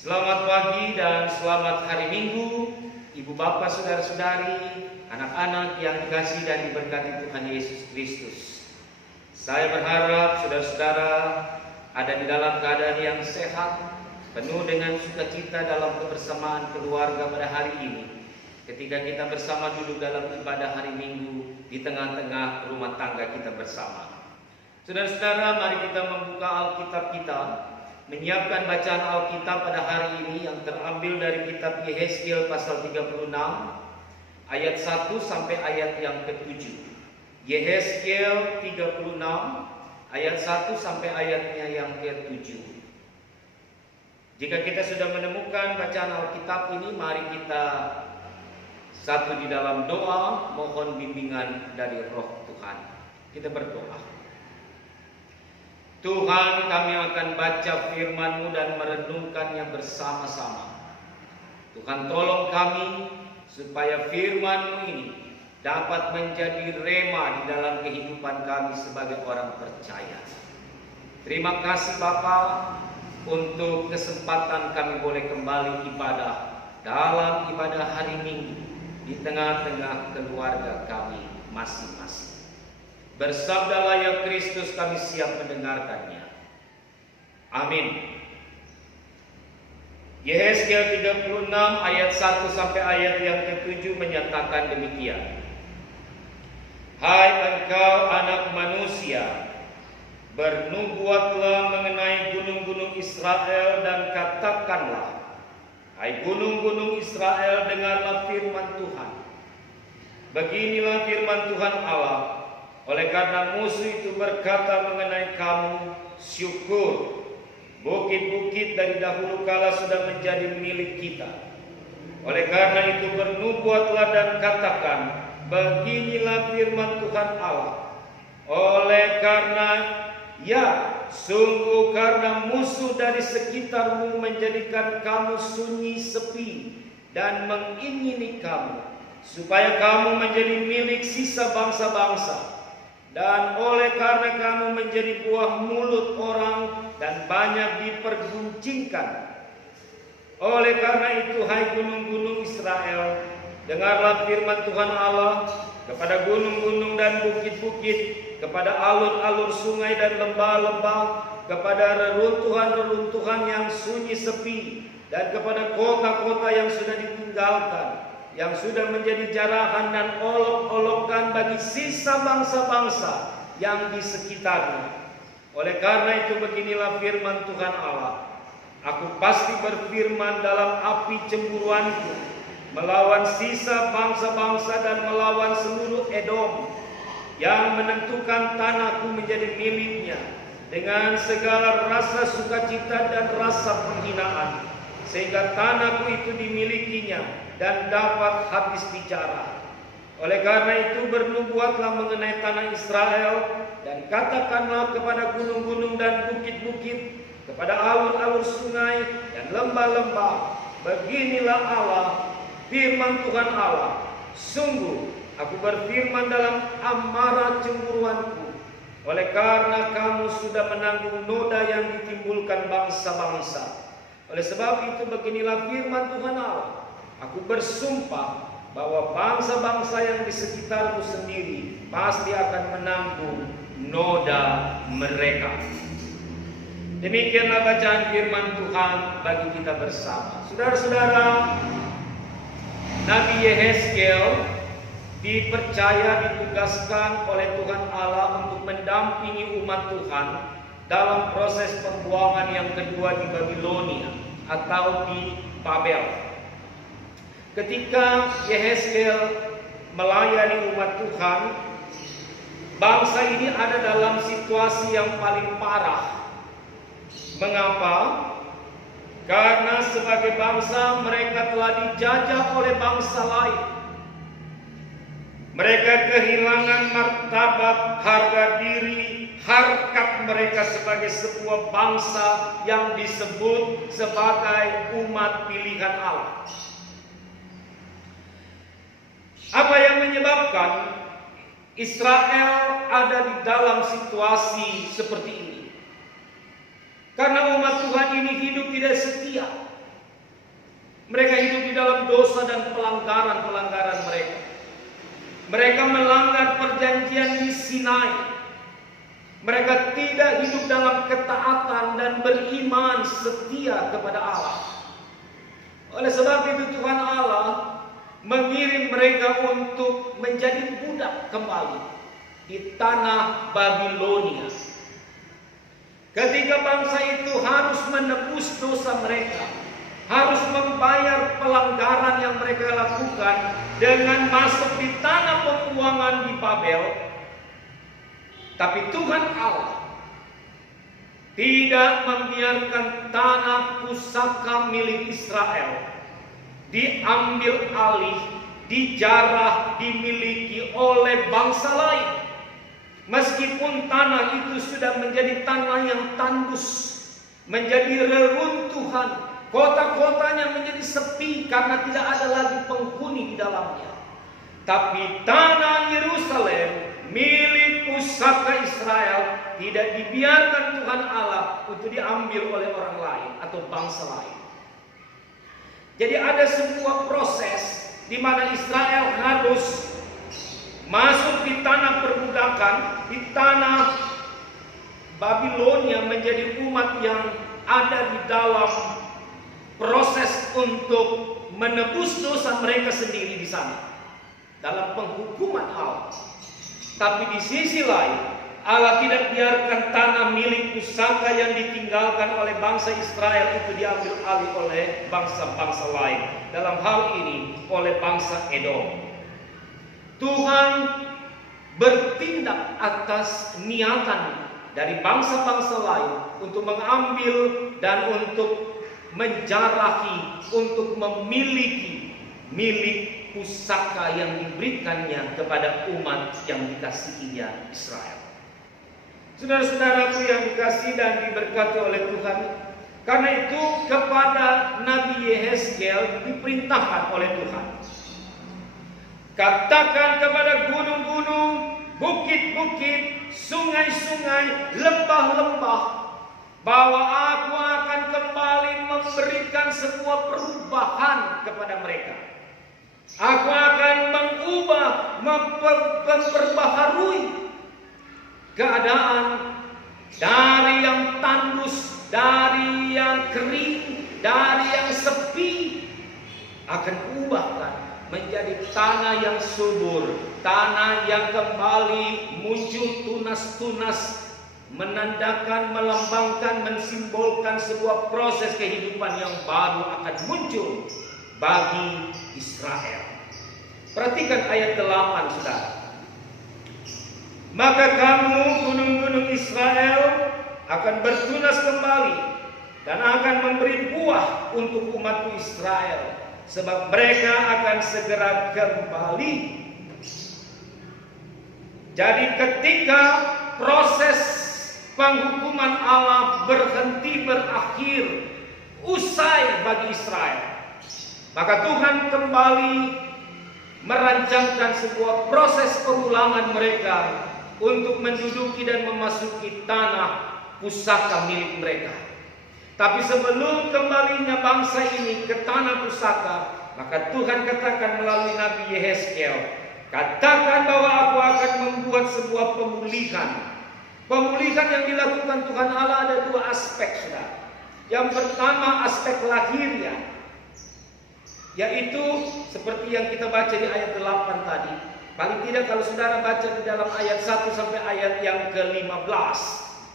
Selamat pagi dan selamat hari Minggu, Ibu Bapak, Saudara-saudari, anak-anak yang dikasihi dan diberkati Tuhan Yesus Kristus. Saya berharap saudara-saudara ada di dalam keadaan yang sehat, penuh dengan sukacita dalam kebersamaan keluarga pada hari ini. Ketika kita bersama duduk dalam ibadah hari Minggu di tengah-tengah rumah tangga kita bersama. Saudara-saudara, mari kita membuka Alkitab kita, menyiapkan bacaan Alkitab pada hari ini yang terambil dari kitab Yehezkiel pasal 36 ayat 1 sampai ayat yang ke-7. Yehezkiel 36 ayat 1 sampai ayatnya yang ke-7. Jika kita sudah menemukan bacaan Alkitab ini, mari kita satu di dalam doa, mohon bimbingan dari Roh Tuhan. Kita berdoa. Tuhan, kami akan baca firman-Mu dan merenungkannya bersama-sama. Tuhan, tolong kami supaya firman-Mu ini dapat menjadi rema di dalam kehidupan kami sebagai orang percaya. Terima kasih Bapa untuk kesempatan kami boleh kembali ibadah dalam ibadah hari Minggu di tengah-tengah keluarga kami masing-masing. Bersabdalah ya Kristus, kami siap mendengarkannya. Amin. Yehezkiel 36 ayat 1 sampai ayat yang ke-7 menyatakan demikian. Hai engkau anak manusia, bernubuatlah mengenai gunung-gunung Israel dan katakanlah, hai gunung-gunung Israel, dengarlah firman Tuhan. Beginilah firman Tuhan Allah. Oleh karena musuh itu berkata mengenai kamu, syukur, bukit-bukit dari dahulu kala sudah menjadi milik kita. Oleh karena itu bernubuatlah dan katakan, beginilah firman Tuhan Allah. Oleh karena sungguh karena musuh dari sekitarmu menjadikan kamu sunyi sepi dan mengingini kamu, supaya kamu menjadi milik sisa bangsa-bangsa. Dan oleh karena kamu menjadi buah mulut orang dan banyak diperguncingkan. Oleh karena itu, hai gunung-gunung Israel, dengarlah firman Tuhan Allah kepada gunung-gunung dan bukit-bukit, kepada alur-alur sungai dan lembah-lembah, kepada reruntuhan-reruntuhan yang sunyi sepi, dan kepada kota-kota yang sudah ditinggalkan, yang sudah menjadi jarahan dan olok-olokan bagi sisa bangsa-bangsa yang di sekitarnya. Oleh karena itu beginilah firman Tuhan Allah. Aku pasti berfirman dalam api cemburuanku, melawan sisa bangsa-bangsa dan melawan seluruh Edom, yang menentukan tanahku menjadi miliknya, dengan segala rasa sukacita dan rasa penghinaan, sehingga tanahku itu dimilikinya dan dapat habis bicara. Oleh karena itu bernubuatlah mengenai tanah Israel dan katakanlah kepada gunung-gunung dan bukit-bukit, kepada alur-alur sungai dan lembah-lembah, beginilah Allah, firman Tuhan Allah. Sungguh aku berfirman dalam amarah cemburuanku, oleh karena kamu sudah menanggung noda yang ditimbulkan bangsa-bangsa. Oleh sebab itu beginilah firman Tuhan Allah. Aku bersumpah bahwa bangsa-bangsa yang di sekitarmu sendiri pasti akan menanggung noda mereka. Demikianlah bacaan firman Tuhan bagi kita bersama. Saudara-saudara, Nabi Yehezkiel dipercaya, ditugaskan oleh Tuhan Allah untuk mendampingi umat Tuhan dalam proses pembuangan yang kedua di Babilonia atau di Babel. Ketika Yehezkiel melayani umat Tuhan, bangsa ini ada dalam situasi yang paling parah. Mengapa? Karena sebagai bangsa mereka telah dijajah oleh bangsa lain. Mereka kehilangan martabat, harga diri, harkat mereka sebagai sebuah bangsa yang disebut sebagai umat pilihan Allah. Apa yang menyebabkan Israel ada di dalam situasi seperti ini? Karena umat Tuhan ini hidup tidak setia. Mereka hidup di dalam dosa dan pelanggaran-pelanggaran mereka. Mereka melanggar perjanjian di Sinai. Mereka tidak hidup dalam ketaatan dan beriman setia kepada Allah. Oleh sebab itu Tuhan Allah mengirim mereka untuk menjadi budak kembali di tanah Babilonia. Ketika bangsa itu harus menebus dosa mereka, harus membayar pelanggaran yang mereka lakukan dengan masuk di tanah pembuangan di Babel. Tapi Tuhan Allah tidak membiarkan tanah pusaka milik Israel diambil alih, dijarah, dimiliki oleh bangsa lain. Meskipun tanah itu sudah menjadi tanah yang tandus, menjadi reruntuhan, kota-kotanya menjadi sepi karena tidak ada lagi penghuni di dalamnya. Tapi tanah Yerusalem milik pusaka Israel tidak dibiarkan Tuhan Allah untuk diambil oleh orang lain atau bangsa lain. Jadi ada sebuah proses di mana Israel harus masuk di tanah perbudakan, di tanah Babilonia, menjadi umat yang ada di dalam proses untuk menebus dosa mereka sendiri di sana dalam penghukuman Allah. Tapi di sisi lain, Allah tidak biarkan tanah milik pusaka yang ditinggalkan oleh bangsa Israel itu diambil alih oleh bangsa-bangsa lain. Dalam hal ini oleh bangsa Edom. Tuhan bertindak atas niatan dari bangsa-bangsa lain untuk mengambil dan untuk menjarahi, untuk memiliki milik pusaka yang diberikannya kepada umat yang dikasihinya Israel. Saudara-saudaraku yang dikasihi dan diberkati oleh Tuhan, karena itu kepada Nabi Yehezkiel diperintahkan oleh Tuhan, katakan kepada gunung-gunung, bukit-bukit, sungai-sungai, lembah-lembah, bahwa aku akan kembali memberikan sebuah perubahan kepada mereka. Aku akan mengubah, memperbaharui keadaan dari yang tandus, dari yang kering, dari yang sepi, akan ubahkan menjadi tanah yang subur, tanah yang kembali muncul tunas-tunas, menandakan, melambangkan, mensimbolkan sebuah proses kehidupan yang baru akan muncul bagi Israel. Perhatikan ayat 8, saudara. Maka kamu gunung-gunung Israel akan bertunas kembali dan akan memberi buah untuk umatku Israel, sebab mereka akan segera kembali. Jadi ketika proses penghukuman Allah berhenti, berakhir, usai bagi Israel, maka Tuhan kembali merancangkan sebuah proses pengulangan mereka untuk menduduki dan memasuki tanah pusaka milik mereka. Tapi sebelum kembalinya bangsa ini ke tanah pusaka, maka Tuhan katakan melalui Nabi Yehezkiel, katakan bahwa aku akan membuat sebuah pemulihan. Pemulihan yang dilakukan Tuhan Allah ada dua aspek, saudara. Yang pertama aspek lahiriah, yaitu seperti yang kita baca di ayat 8 tadi. Paling tidak kalau saudara baca di dalam ayat 1 sampai ayat yang ke-15,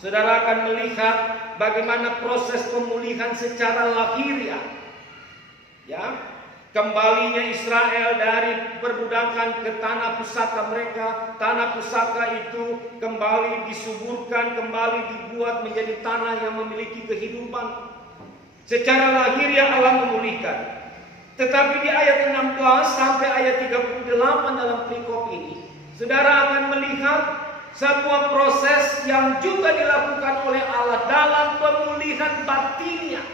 saudara akan melihat bagaimana proses pemulihan secara lahiriah. Ya, kembalinya Israel dari perbudakan ke tanah pusaka mereka. Tanah pusaka itu kembali disuburkan, kembali dibuat menjadi tanah yang memiliki kehidupan. Secara lahiriah Allah memulihkan. Tetapi di ayat 16 sampai ayat 38 dalam perikop ini, saudara akan melihat sebuah proses yang juga dilakukan oleh Allah dalam pemulihan batiniah.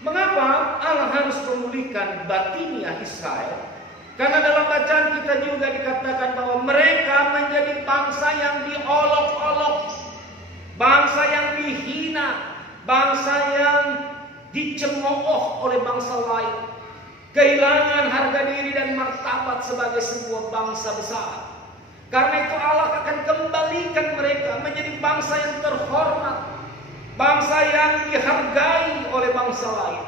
Mengapa Allah harus memulihkan batiniah Israel? Karena dalam bacaan kita juga dikatakan bahwa mereka menjadi bangsa yang diolok-olok, bangsa yang dihina, bangsa yang dicemooh oleh bangsa lain, kehilangan harga diri dan martabat sebagai sebuah bangsa besar. Karena itu Allah akan kembalikan mereka menjadi bangsa yang terhormat, bangsa yang dihargai oleh bangsa lain.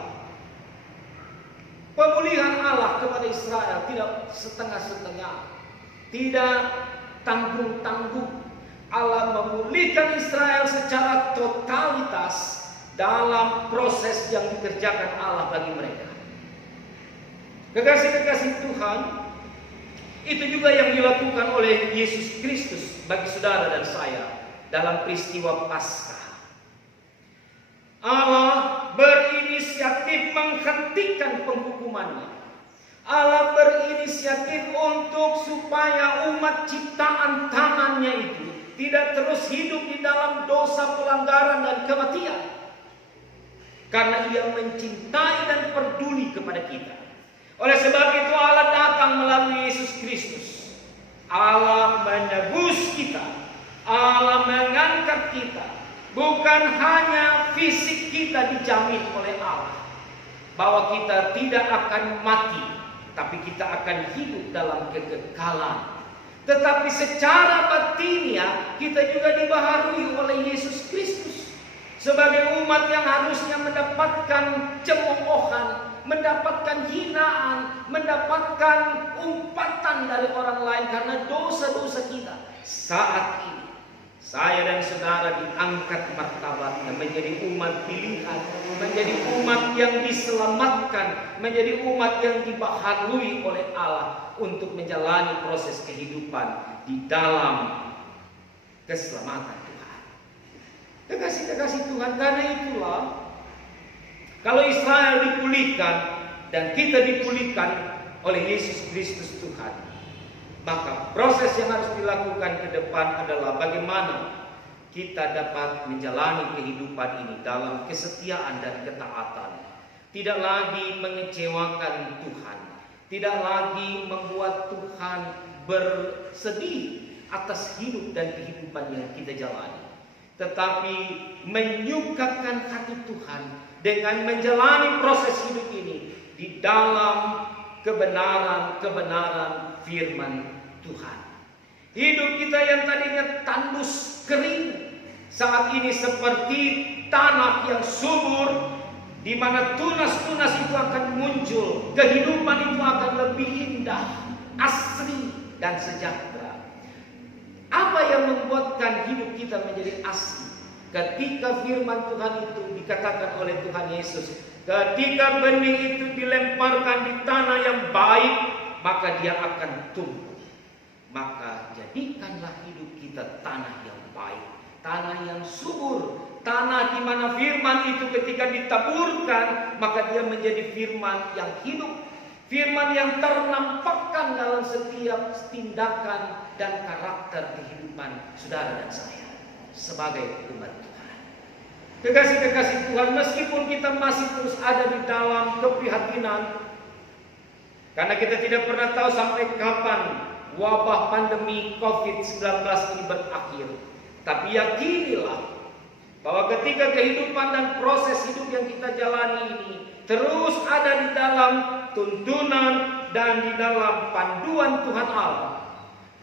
Pemulihan Allah kepada Israel tidak setengah-setengah, tidak tanggung-tanggung. Allah memulihkan Israel secara totalitas dalam proses yang dikerjakan Allah bagi mereka. Kekasih-kekasih Tuhan, itu juga yang dilakukan oleh Yesus Kristus bagi saudara dan saya dalam peristiwa Paskah. Allah berinisiatif menghentikan penghukumannya. Allah berinisiatif untuk supaya umat ciptaan tangannya itu tidak terus hidup di dalam dosa, pelanggaran, dan kematian. Karena Ia mencintai dan peduli kepada kita. Oleh sebab itu Allah datang melalui Yesus Kristus. Allah menebus kita. Allah mengangkat kita. Bukan hanya fisik kita dijamin oleh Allah bahwa kita tidak akan mati, tapi kita akan hidup dalam kekekalan. Tetapi secara batinia kita juga dibaharui oleh Yesus Kristus. Sebagai umat yang harusnya mendapatkan cemoohan, mendapatkan hinaan, mendapatkan umpatan dari orang lain karena dosa-dosa kita. Saat ini saya dan saudara diangkat martabatnya menjadi umat pilihan, menjadi umat yang diselamatkan, menjadi umat yang dibaharui oleh Allah untuk menjalani proses kehidupan di dalam keselamatan Tuhan. Kekasih-kekasih Tuhan, karena itulah kalau Israel dipulihkan dan kita dipulihkan oleh Yesus Kristus Tuhan, maka proses yang harus dilakukan ke depan adalah bagaimana kita dapat menjalani kehidupan ini dalam kesetiaan dan ketaatan. Tidak lagi mengecewakan Tuhan, tidak lagi membuat Tuhan bersedih atas hidup dan kehidupan yang kita jalani, tetapi menyukakan hati Tuhan dengan menjalani proses hidup ini di dalam kebenaran firman Tuhan. Hidup kita yang tadinya tandus kering, saat ini seperti tanah yang subur, di mana tunas-tunas itu akan muncul. Kehidupan itu akan lebih indah, asri, dan sejahtera. Apa yang membuatkan hidup kita menjadi asli? Ketika firman Tuhan itu dikatakan oleh Tuhan Yesus, ketika benih itu dilemparkan di tanah yang baik, maka dia akan tumbuh. Maka jadikanlah hidup kita tanah yang baik, tanah yang subur, tanah di mana firman itu ketika ditaburkan, maka dia menjadi firman yang hidup, firman yang ternampakkan dalam setiap tindakan dan karakter kehidupan saudara dan saya sebagai umat Tuhan. Kekasih-kekasih Tuhan, meskipun kita masih terus ada di dalam keprihatinan, karena kita tidak pernah tahu sampai kapan wabah pandemi COVID-19 ini berakhir, tapi yakinilah bahwa ketika kehidupan dan proses hidup yang kita jalani ini terus ada di dalam tuntunan dan di dalam panduan Tuhan Allah,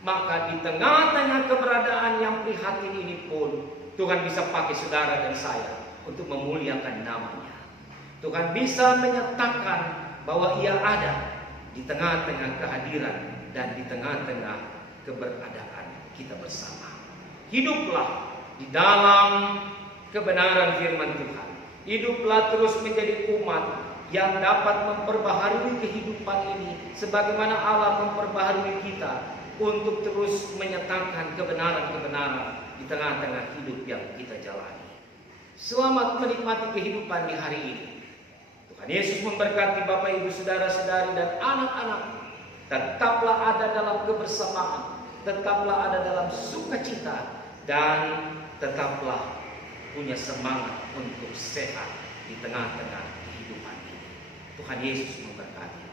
maka di tengah-tengah keberadaan yang prihatin ini pun Tuhan bisa pakai saudara dan saya untuk memuliakan namanya. Tuhan bisa menyatakan bahwa Ia ada di tengah-tengah kehadiran dan di tengah-tengah keberadaan kita bersama. Hiduplah di dalam kebenaran firman Tuhan. Hiduplah terus menjadi umat yang dapat memperbaharui kehidupan ini sebagaimana Allah memperbaharui kita untuk terus menyatakan kebenaran-kebenaran di tengah-tengah hidup yang kita jalani. Selamat menikmati kehidupan di hari ini. Tuhan Yesus memberkati Bapak Ibu saudara-saudari dan anak-anak. Tetaplah ada dalam kebersamaan, tetaplah ada dalam sukacita, dan tetaplah punya semangat untuk sehat di tengah-tengah kehidupan ini. Tuhan Yesus memberkati.